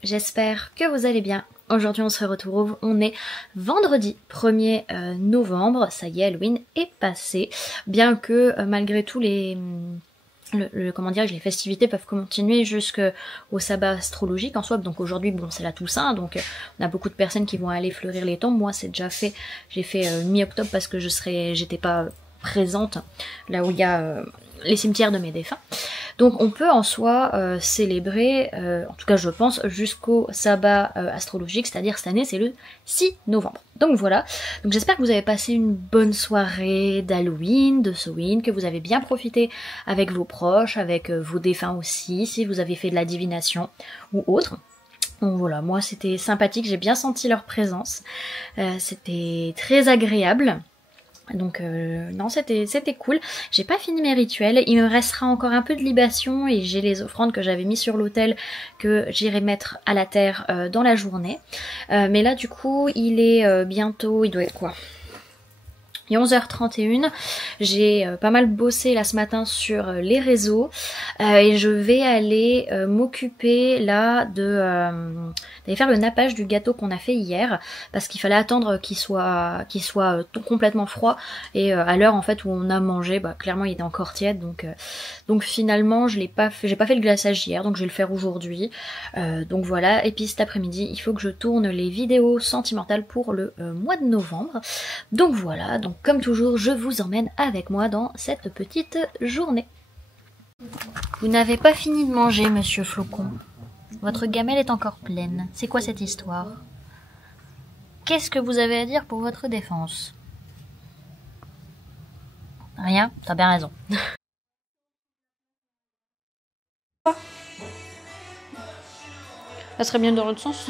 j'espère que vous allez bien. Aujourd'hui on se retrouve, on est vendredi 1er novembre, ça y est, Halloween est passé, bien que malgré tout comment dire, les festivités peuvent continuer jusqu'au sabbat astrologique en soi. Donc aujourd'hui, bon, c'est la Toussaint, donc on a beaucoup de personnes qui vont aller fleurir les tombes. Moi, c'est déjà fait. J'ai fait mi-octobre parce que j'étais pas présente là où il y a les cimetières de mes défunts. Donc on peut en soi célébrer, en tout cas je pense, jusqu'au sabbat astrologique, c'est-à-dire cette année c'est le 6 novembre. Donc voilà, donc j'espère que vous avez passé une bonne soirée d'Halloween, de Samhain, que vous avez bien profité avec vos proches, avec vos défunts aussi, si vous avez fait de la divination ou autre. Donc voilà, moi c'était sympathique, j'ai bien senti leur présence, c'était très agréable. Donc non, c'était cool. J'ai pas fini mes rituels, il me restera encore un peu de libation et j'ai les offrandes que j'avais mis sur l'autel que j'irai mettre à la terre dans la journée. Mais là du coup il est bientôt, il doit être quoi ? Il est 11h31, j'ai pas mal bossé là ce matin sur les réseaux et je vais aller m'occuper là d'aller faire le nappage du gâteau qu'on a fait hier parce qu'il fallait attendre qu'il soit complètement froid et à l'heure en fait où on a mangé, bah clairement il était encore tiède donc finalement j'ai pas fait le glaçage hier, donc je vais le faire aujourd'hui. Donc voilà, et puis cet après-midi il faut que je tourne les vidéos sentimentales pour le mois de novembre. Donc voilà, donc comme toujours, je vous emmène avec moi dans cette petite journée. Vous n'avez pas fini de manger, monsieur Flocon. Votre gamelle est encore pleine. C'est quoi cette histoire? Qu'est-ce que vous avez à dire pour votre défense? Rien, t'as bien raison. Ça serait bien dans l'autre sens.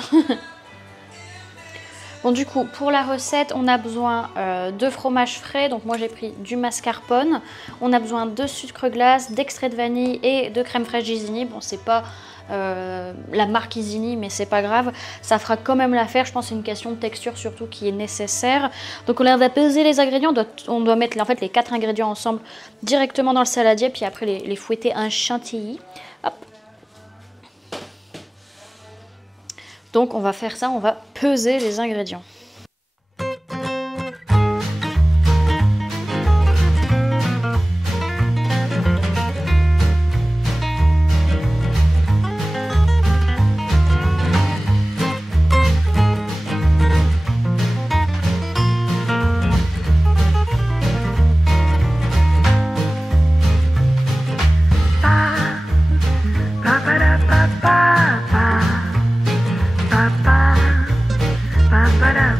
Bon du coup pour la recette on a besoin de fromage frais, donc moi j'ai pris du mascarpone, on a besoin de sucre glace, d'extrait de vanille et de crème fraîche Isigny. Bon c'est pas la marque Isigny mais c'est pas grave, ça fera quand même l'affaire, je pense que c'est une question de texture surtout qui est nécessaire. Donc on va peser les ingrédients, on doit mettre en fait les 4 ingrédients ensemble directement dans le saladier puis après les fouetter un chantilly. Hop. Donc on va faire ça, on va peser les ingrédients. Ba-ba-da.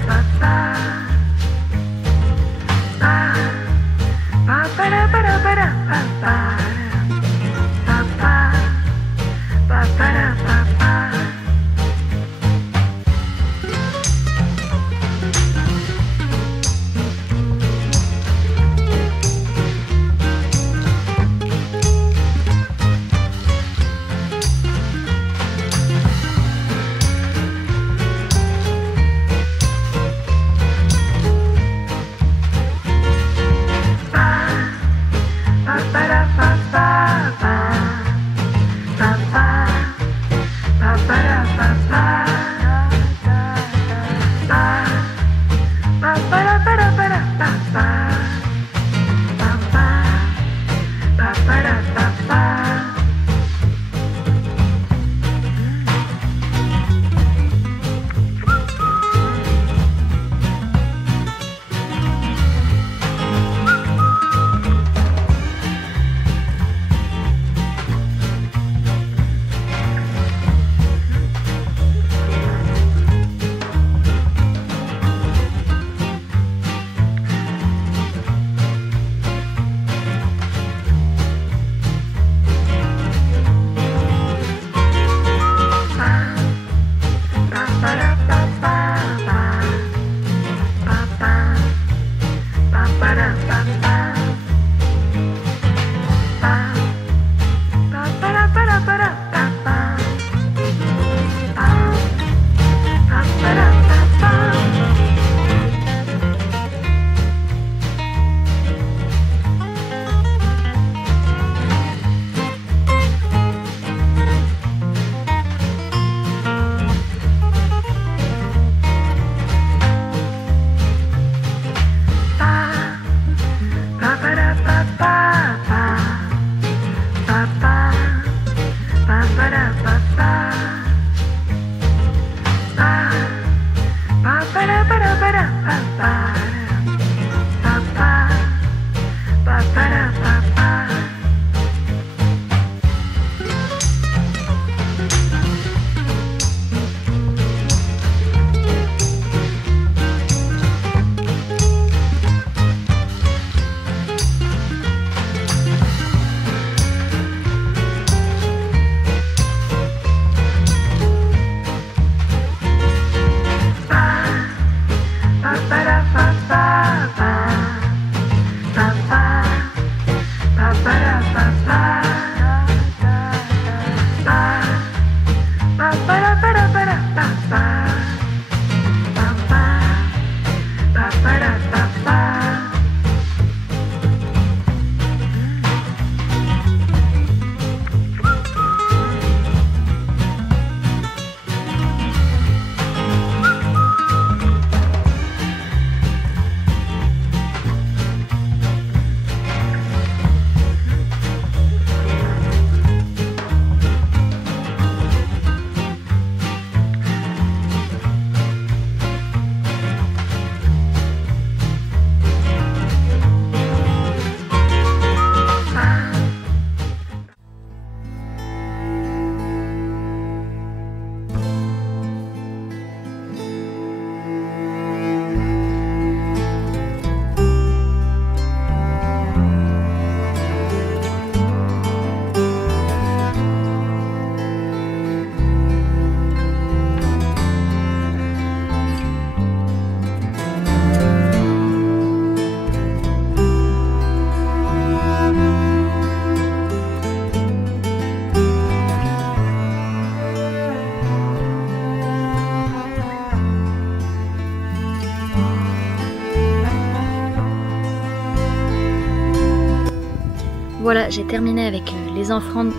Voilà, j'ai terminé avec les offrandes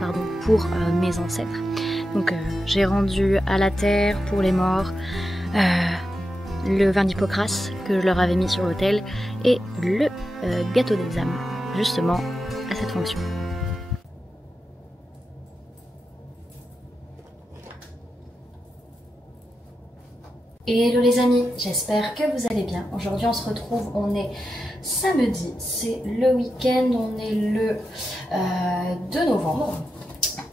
pardon, pour mes ancêtres. Donc j'ai rendu à la terre pour les morts le vin d'Hippocrate que je leur avais mis sur l'autel et le gâteau des âmes, justement à cette fonction. Hello les amis, j'espère que vous allez bien. Aujourd'hui on se retrouve, on est samedi, c'est le week-end, on est le 2 novembre.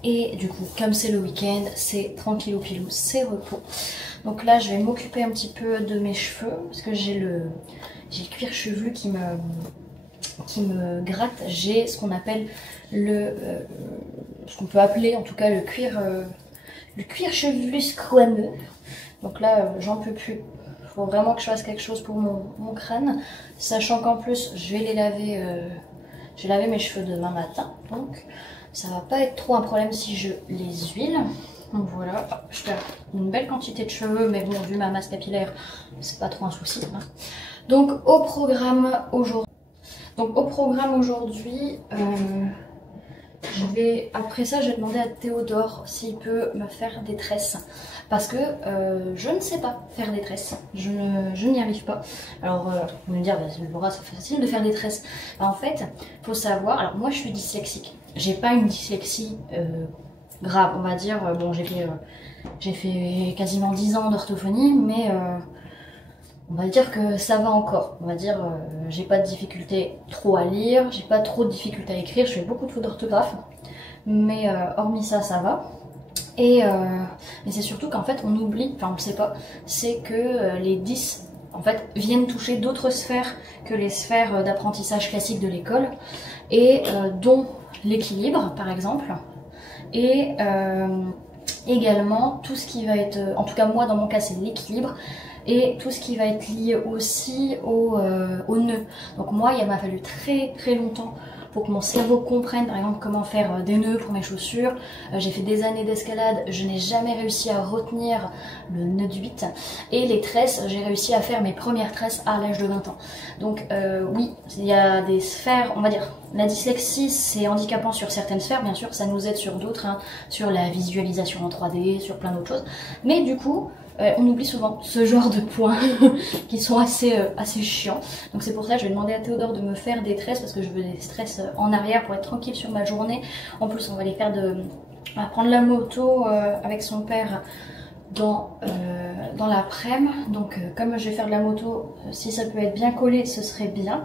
Et du coup, comme c'est le week-end, c'est tranquillou pilou, c'est repos. Donc là je vais m'occuper un petit peu de mes cheveux, parce que j'ai le cuir chevelu qui me gratte. J'ai ce qu'on appelle ce qu'on peut appeler en tout cas le cuir chevelu squameux. Donc là, j'en peux plus. Il faut vraiment que je fasse quelque chose pour mon crâne. Sachant qu'en plus, je vais laver mes cheveux demain matin. Donc, ça va pas être trop un problème si je les huile. Donc voilà, je perds une belle quantité de cheveux. Mais bon, vu ma masse capillaire, c'est pas trop un souci. Hein. Donc, au programme aujourd'hui, après ça, je vais demander à Théodore s'il peut me faire des tresses. Parce que je ne sais pas faire des tresses. Je n'y arrive pas. Alors, vous me dire, Laura, c'est facile de faire des tresses. En fait, il faut savoir, alors moi je suis dyslexique. J'ai pas une dyslexie grave, on va dire. Bon, j'ai fait quasiment 10 ans d'orthophonie, mais on va dire que ça va encore. On va dire, j'ai pas de difficulté trop à lire, j'ai pas trop de difficulté à écrire, je fais beaucoup de fautes d'orthographe. Mais hormis ça, ça va. Mais c'est surtout qu'en fait on oublie, enfin on le sait pas, c'est que les 10 en fait viennent toucher d'autres sphères que les sphères d'apprentissage classique de l'école, et dont l'équilibre par exemple, et également tout ce qui va être, en tout cas moi dans mon cas c'est l'équilibre, et tout ce qui va être lié aussi au nœud. Donc moi il m'a fallu très très longtemps pour que mon cerveau comprenne par exemple comment faire des nœuds pour mes chaussures. J'ai fait des années d'escalade, je n'ai jamais réussi à retenir le nœud de 8. Et les tresses, j'ai réussi à faire mes premières tresses à l'âge de 20 ans. Donc oui, il y a des sphères, on va dire, la dyslexie c'est handicapant sur certaines sphères, bien sûr ça nous aide sur d'autres, hein, sur la visualisation en 3D, sur plein d'autres choses. Mais du coup, on oublie souvent ce genre de points qui sont assez chiants. Donc c'est pour ça que je vais demander à Théodore de me faire des tresses, parce que je veux des tresses en arrière pour être tranquille sur ma journée. En plus on va les faire on va prendre la moto avec son père dans l'après-midi. Donc comme je vais faire de la moto, si ça peut être bien collé, ce serait bien.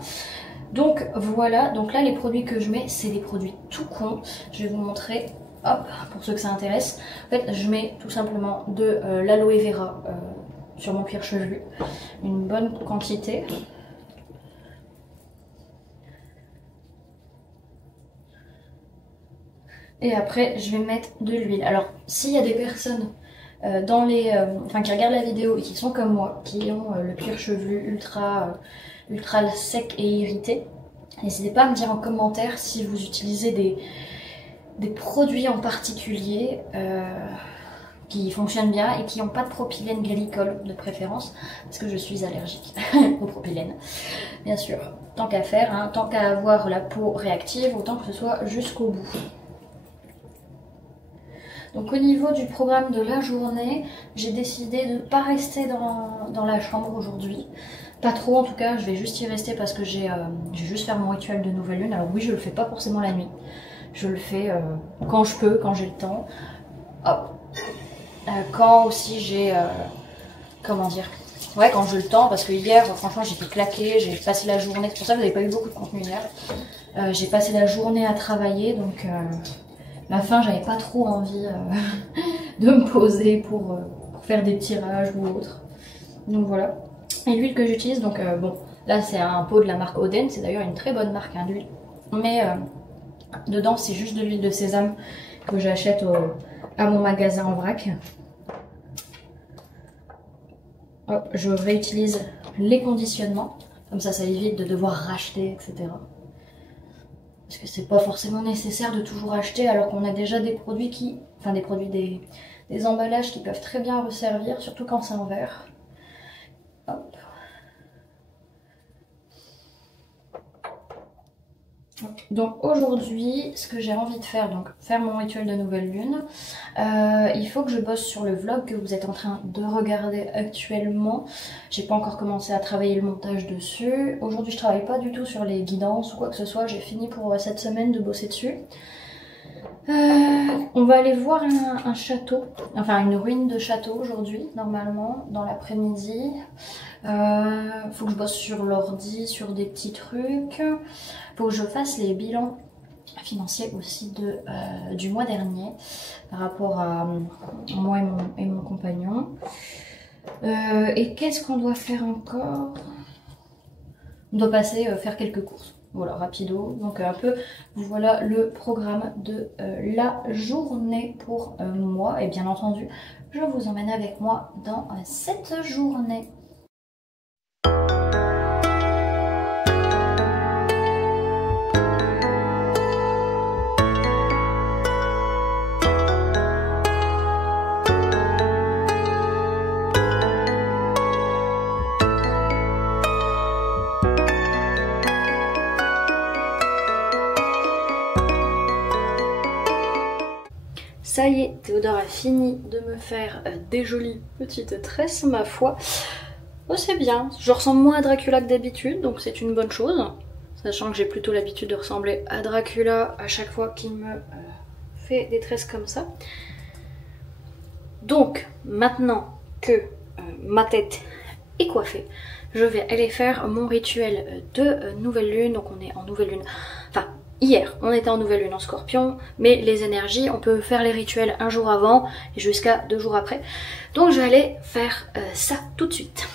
Donc voilà, donc là les produits que je mets, c'est des produits tout cons. Je vais vous montrer, hop, pour ceux que ça intéresse. En fait, je mets tout simplement de l'aloe vera sur mon cuir chevelu, une bonne quantité. Et après, je vais mettre de l'huile. Alors, s'il y a des personnes qui regardent la vidéo et qui sont comme moi, qui ont le cuir chevelu ultra sec et irrité, n'hésitez pas à me dire en commentaire si vous utilisez des produits en particulier qui fonctionnent bien et qui n'ont pas de propylène glycol de préférence, parce que je suis allergique au propylène, bien sûr. Tant qu'à faire, hein, tant qu'à avoir la peau réactive, autant que ce soit jusqu'au bout. Donc au niveau du programme de la journée, j'ai décidé de ne pas rester dans la chambre aujourd'hui. Pas trop en tout cas, je vais juste y rester parce que j'ai juste faire mon rituel de nouvelle lune. Alors oui, je le fais pas forcément la nuit. Je le fais quand je peux, quand j'ai le temps. Hop. Quand aussi j'ai... comment dire, ouais, quand j'ai le temps, parce que hier, franchement, j'étais claquée, j'ai passé la journée. C'est pour ça que vous n'avez pas eu beaucoup de contenu hier. J'ai passé la journée à travailler, donc... la fin, j'avais pas trop envie de me poser pour faire des tirages ou autre. Donc voilà. Et l'huile que j'utilise, donc bon, là c'est un pot de la marque Oden, c'est d'ailleurs une très bonne marque hein, d'huile. Mais dedans c'est juste de l'huile de sésame que j'achète à mon magasin en vrac. Hop, je réutilise les conditionnements, comme ça évite de devoir racheter, etc. Parce que c'est pas forcément nécessaire de toujours acheter alors qu'on a déjà des produits qui... Enfin des emballages qui peuvent très bien resservir, surtout quand c'est en verre. Hop. Donc aujourd'hui, ce que j'ai envie de faire, donc faire mon rituel de nouvelle lune, il faut que je bosse sur le vlog que vous êtes en train de regarder actuellement. J'ai pas encore commencé à travailler le montage dessus. Aujourd'hui je travaille pas du tout sur les guidances ou quoi que ce soit, j'ai fini pour cette semaine de bosser dessus. On va aller voir un château, enfin une ruine de château aujourd'hui, normalement, dans l'après-midi. Faut que je bosse sur l'ordi, sur des petits trucs. Faut que je fasse les bilans financiers aussi du mois dernier par rapport à moi et mon compagnon. Et qu'est-ce qu'on doit faire encore? On doit passer faire quelques courses. Voilà, rapido. Donc un peu, voilà le programme de la journée pour moi. Et bien entendu, je vous emmène avec moi dans cette journée. Ça y est, Théodore a fini de me faire des jolies petites tresses, ma foi. Oh, c'est bien, je ressemble moins à Dracula que d'habitude, donc c'est une bonne chose. Sachant que j'ai plutôt l'habitude de ressembler à Dracula à chaque fois qu'il me fait des tresses comme ça. Donc, maintenant que ma tête est coiffée, je vais aller faire mon rituel de nouvelle lune. Donc on est en nouvelle lune, enfin hier on était en nouvelle lune en Scorpion, mais les énergies on peut faire les rituels un jour avant et jusqu'à 2 jours après. Donc je vais aller faire ça tout de suite.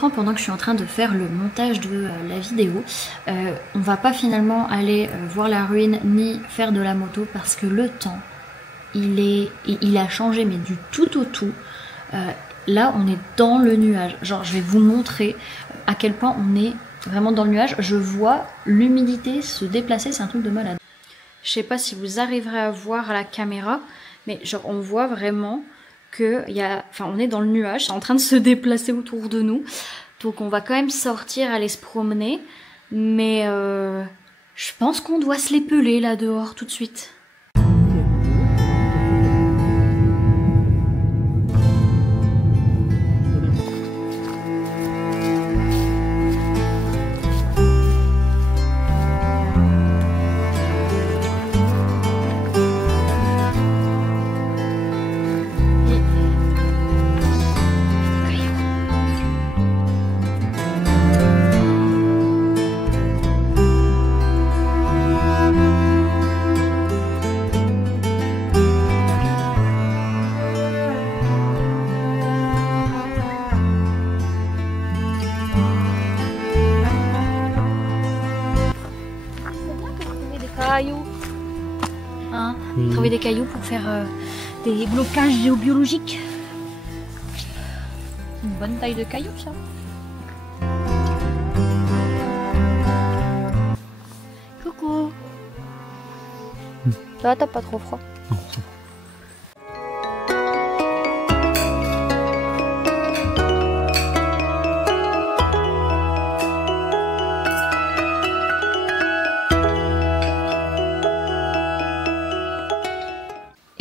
l'écran pendant que je suis en train de faire le montage de la vidéo. On va pas finalement aller voir la ruine ni faire de la moto parce que le temps, il a changé mais du tout au tout. Là on est dans le nuage, genre je vais vous montrer à quel point on est vraiment dans le nuage. Je vois l'humidité se déplacer, c'est un truc de malade. Je sais pas si vous arriverez à voir à la caméra, mais genre on voit vraiment que on est dans le nuage, c'est en train de se déplacer autour de nous. Donc on va quand même sortir, aller se promener, mais je pense qu'on doit se les peler là dehors tout de suite. Hein, trouver des cailloux pour faire des blocages géobiologiques. Une bonne taille de cailloux ça. Coucou. Ça va, t'as pas trop froid? Non, ça va.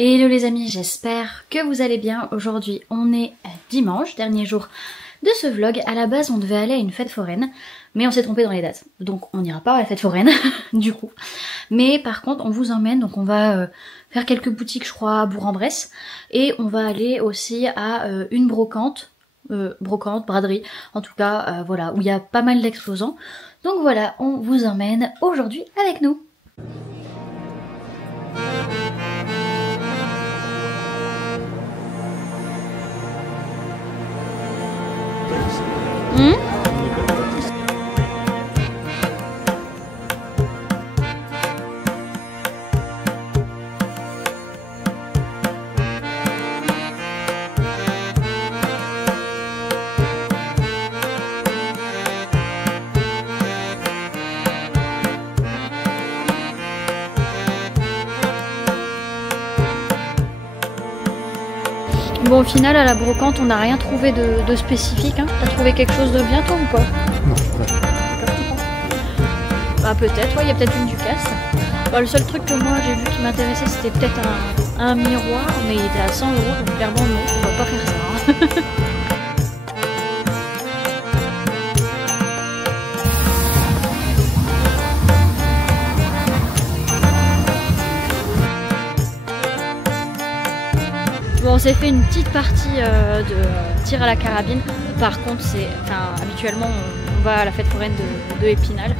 Hello les amis, j'espère que vous allez bien. Aujourd'hui on est dimanche, dernier jour de ce vlog. À la base on devait aller à une fête foraine, mais on s'est trompé dans les dates. Donc on n'ira pas à la fête foraine, du coup. Mais par contre on vous emmène, donc on va faire quelques boutiques je crois à Bourg-en-Bresse. Et on va aller aussi à une brocante, braderie, en tout cas voilà, où il y a pas mal d'exposants. Donc voilà, on vous emmène aujourd'hui avec nous. Bon, au final, à la brocante, on n'a rien trouvé de spécifique. Hein. T'as trouvé quelque chose de bien, toi, ou pas? Non, ouais. Bah, peut-être, ouais, il y a peut-être une Ducasse. Bah, le seul truc que moi j'ai vu qui m'intéressait, c'était peut-être un miroir, mais il était à 100 €, donc clairement, non, on va pas faire ça. Hein. Bon, on s'est fait une petite partie de tir à la carabine. Par contre, habituellement on va à la fête foraine de Épinal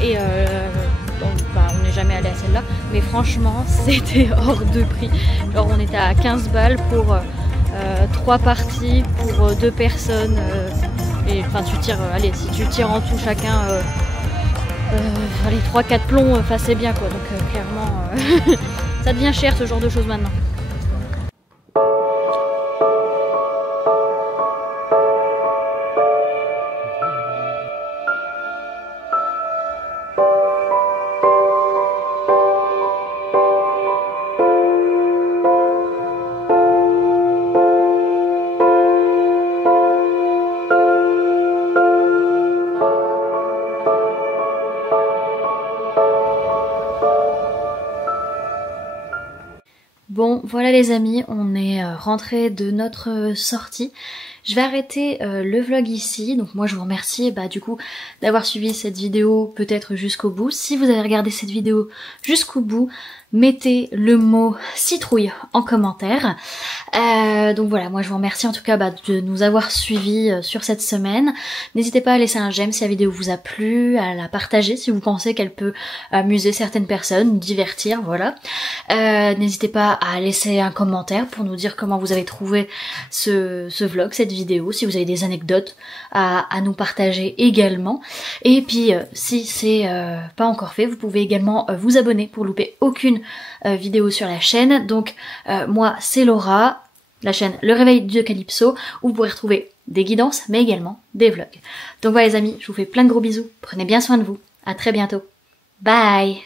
et on n'est jamais allé à celle-là. Mais franchement, c'était hors de prix. Alors on était à 15 balles pour 3 parties pour 2 personnes. Et enfin, tu tires, allez, si tu tires en tout chacun, allez, 3-4 plombs, c'est bien quoi. Donc clairement, ça devient cher ce genre de choses maintenant. Bon, voilà les amis, on est rentré de notre sortie. Je vais arrêter le vlog ici. Donc moi je vous remercie du coup d'avoir suivi cette vidéo peut-être jusqu'au bout. Si vous avez regardé cette vidéo jusqu'au bout, mettez le mot citrouille en commentaire. Donc voilà, moi je vous remercie en tout cas de nous avoir suivis sur cette semaine. N'hésitez pas à laisser un j'aime si la vidéo vous a plu, à la partager si vous pensez qu'elle peut amuser certaines personnes, divertir, voilà. N'hésitez pas à aller laisser un commentaire pour nous dire comment vous avez trouvé ce vlog, cette vidéo, si vous avez des anecdotes à nous partager également. Et puis si c'est pas encore fait, vous pouvez également vous abonner pour louper aucune vidéo sur la chaîne. Donc moi c'est Laura, la chaîne Le Réveil de Calypso, où vous pourrez retrouver des guidances mais également des vlogs. Donc voilà les amis, je vous fais plein de gros bisous, prenez bien soin de vous, à très bientôt, bye.